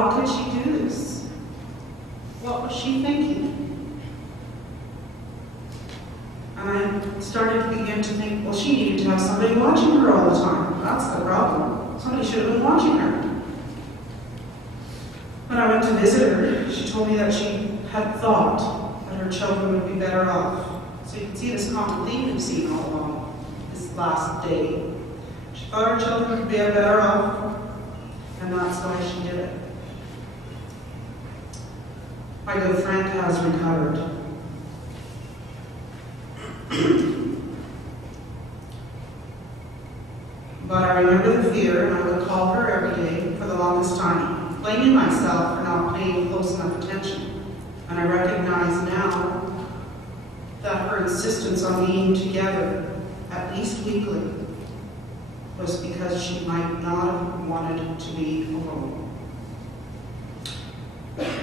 How could she do this? What was she thinking? And I started to begin to think, well, she needed to have somebody watching her all the time. That's the problem. Somebody should have been watching her. When I went to visit her, she told me that she had thought that her children would be better off. So you can see this common theme we've seen all along this last day. She thought her children would be better off, and that's why she did it. My good friend has recovered. But I remember the fear, and I would call her every day for the longest time, blaming myself for not paying close enough attention. And I recognize now that her insistence on being together, at least weekly, was because she might not have wanted to be alone.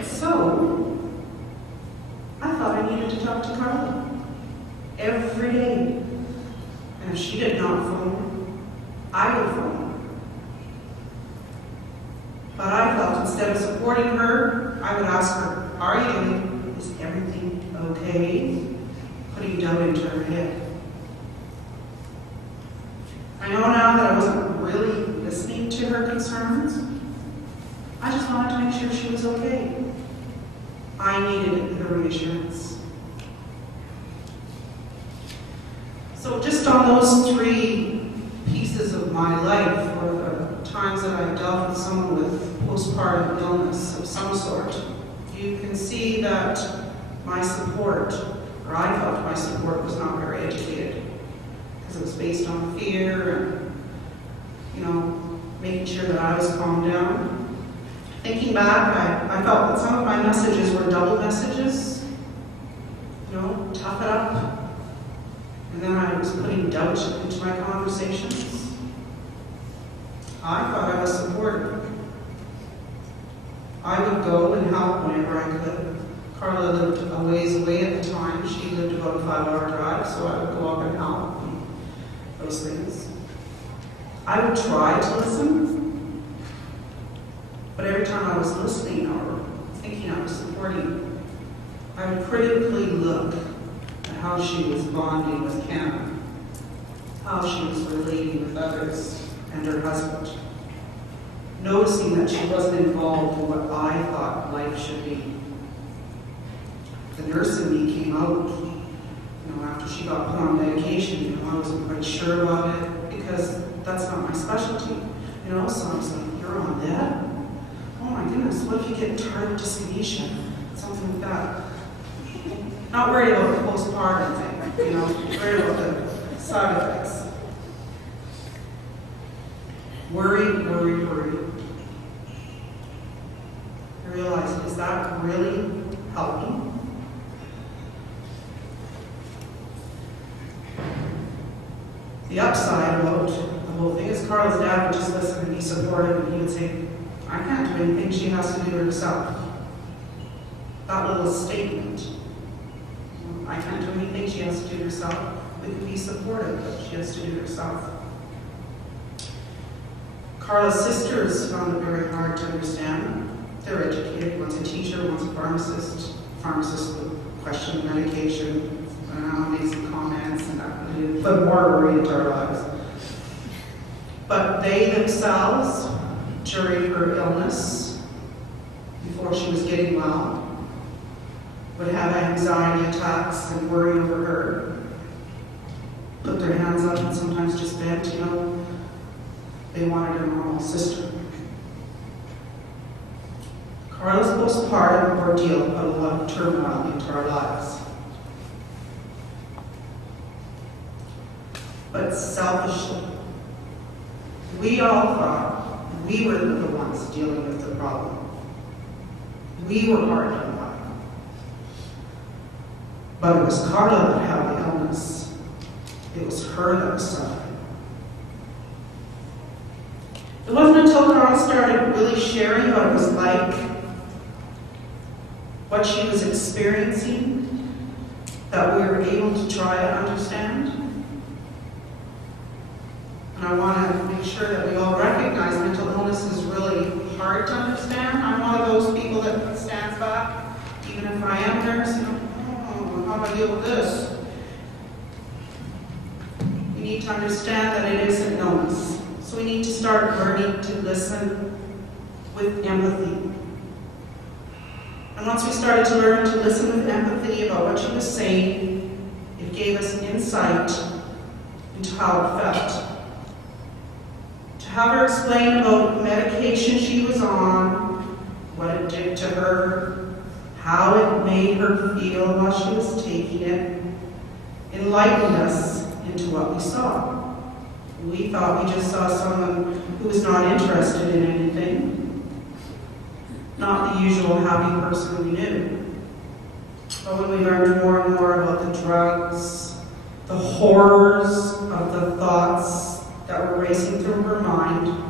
So, I thought I needed to talk to Carla every day. And if she did not phone, I would phone. But I felt instead of supporting her, I would ask her, how are you doing? Is everything okay? Putting doubt into her head. I know now that I wasn't really listening to her concerns. I just wanted to make sure she was okay. I needed the reassurance. So just on those three pieces of my life, or the times that I dealt with someone with postpartum illness of some sort, you can see that my support, or I felt my support, was not very educated. Because it was based on fear and, making sure that I was calmed down. Thinking back, I felt that some of my messages were double messages. Tough it up. And then I was putting doubt into my conversations. I thought I was supportive. I would go and help whenever I could. Carla lived a ways away at the time. She lived about a 5-hour drive, so I would go up and help and those things. I would try to listen, but every time I was listening or thinking I was supporting, I would critically look at how she was bonding with Cameron, how she was relating with others and her husband, noticing that she wasn't involved in what I thought life should be. The nurse in me came out, after she got put on medication. I wasn't quite sure about it because that's not my specialty. So I was like, you're on that? Oh my goodness, what if you get tardive dyskinesia? Something like that. Not worried about the postpartum thing, worried about the side effects. Worried. I realized, is that really helping? The upside about the whole thing is Carla's dad would just listen and be supportive, and he would say, I can't do anything, she has to do it herself. That little statement, I can't do anything, she has to do it herself. We can be supportive, but she has to do it herself. Carla's sisters found it very hard to understand. They're educated, one's a teacher, one's a pharmacist. Pharmacists would question medication, make some comments, and that would put more worry into our lives. But they themselves, during her illness, before she was getting well, would have anxiety attacks and worry over her. Put their hands up and sometimes just vent, They wanted a normal sister. Carla's postpartum ordeal put a lot of turmoil into our lives. But selfishly, we all thought we were the ones dealing with the problem. We were hard on life. But it was Carla that had the illness. It was her that was suffering. It wasn't until Carla started really sharing what it was like, what she was experiencing, that we were able to try to understand. And I want to make sure that we all recognize mental illness is really hard to understand. I want I am nurse, how do I deal with this? We need to understand that it isn't illness. So we need to start learning to listen with empathy. And once we started to learn to listen with empathy about what she was saying, it gave us insight into how it felt. To have her explain about the medication she was on, what it did to her, how it made her feel while she was taking it, enlightened us into what we saw. We thought we just saw someone who was not interested in anything, not the usual happy person we knew. But when we learned more and more about the drugs, the horrors of the thoughts that were racing through her mind,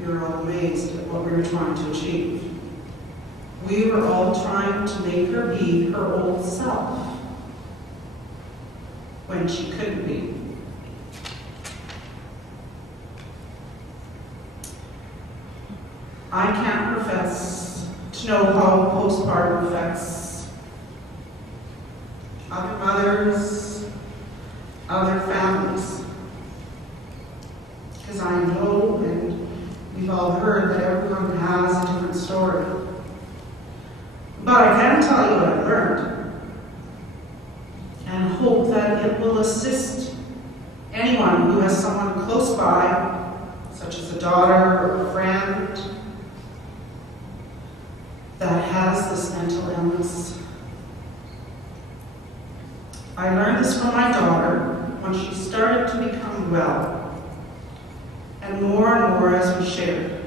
we were all amazed at what we were trying to achieve. We were all trying to make her be her old self when she couldn't be. I can't profess to know how postpartum affects other mothers, other families. Because I know, and we've all heard, that everyone has a different story. But I can tell you what I've learned, and hope that it will assist anyone who has someone close by, such as a daughter or a friend, that has this mental illness. I learned this from my daughter when she started to become well, and more as we shared.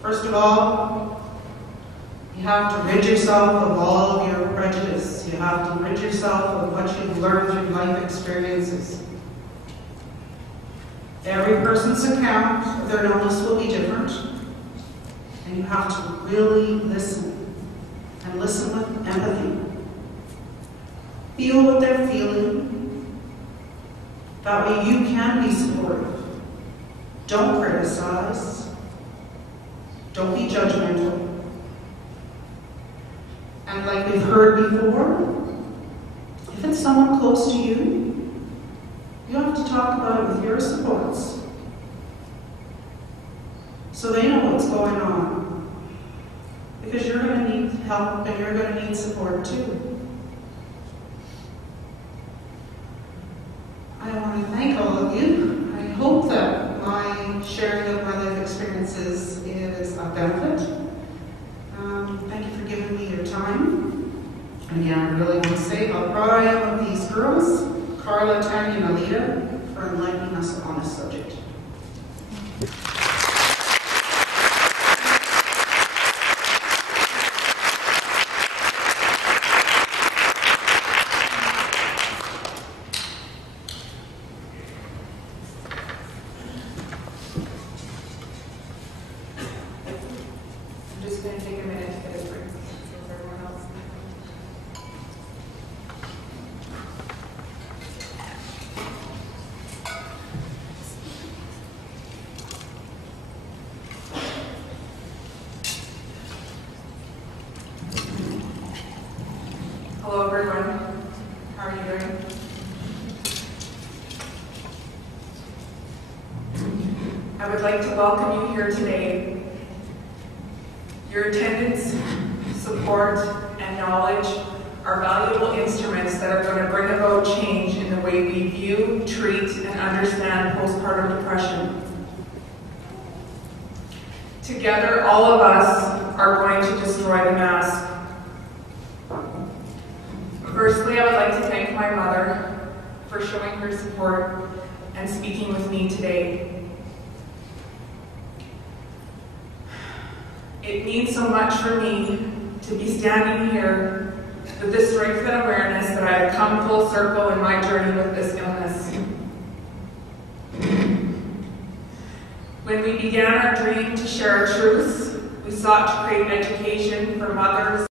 First of all, you have to rid yourself of all of your prejudice. You have to rid yourself of what you've learned through life experiences. Every person's account of their illness will be different. And you have to really listen, and listen with empathy. Feel what they're feeling. That way you can be supportive. Don't criticize. Don't be judgmental. And like we've heard before, if it's someone close to you, you have to talk about it with your supports, so they know what's going on. Because you're going to need help and you're going to need support too. I want to thank all of you. I hope that my sharing of my life experiences is a benefit. Thank you for giving me your time. And again, I really want to say how proud I am of these girls, Carla, Tanya, and Alita, for enlightening us on this subject. I'm just going to take a minute to get a drink with everyone else. Hello everyone, how are you doing? I would like to welcome you here today. Your attendance, support, and knowledge are valuable instruments that are going to bring about change in the way we view, treat, and understand postpartum depression. Together, all of us are going to destroy the mask. Firstly, I would like to thank my mother for showing her support and speaking with me today. It means so much for me to be standing here with the strength and awareness that I have come full circle in my journey with this illness. When we began our dream to share our truths, we sought to create education for mothers,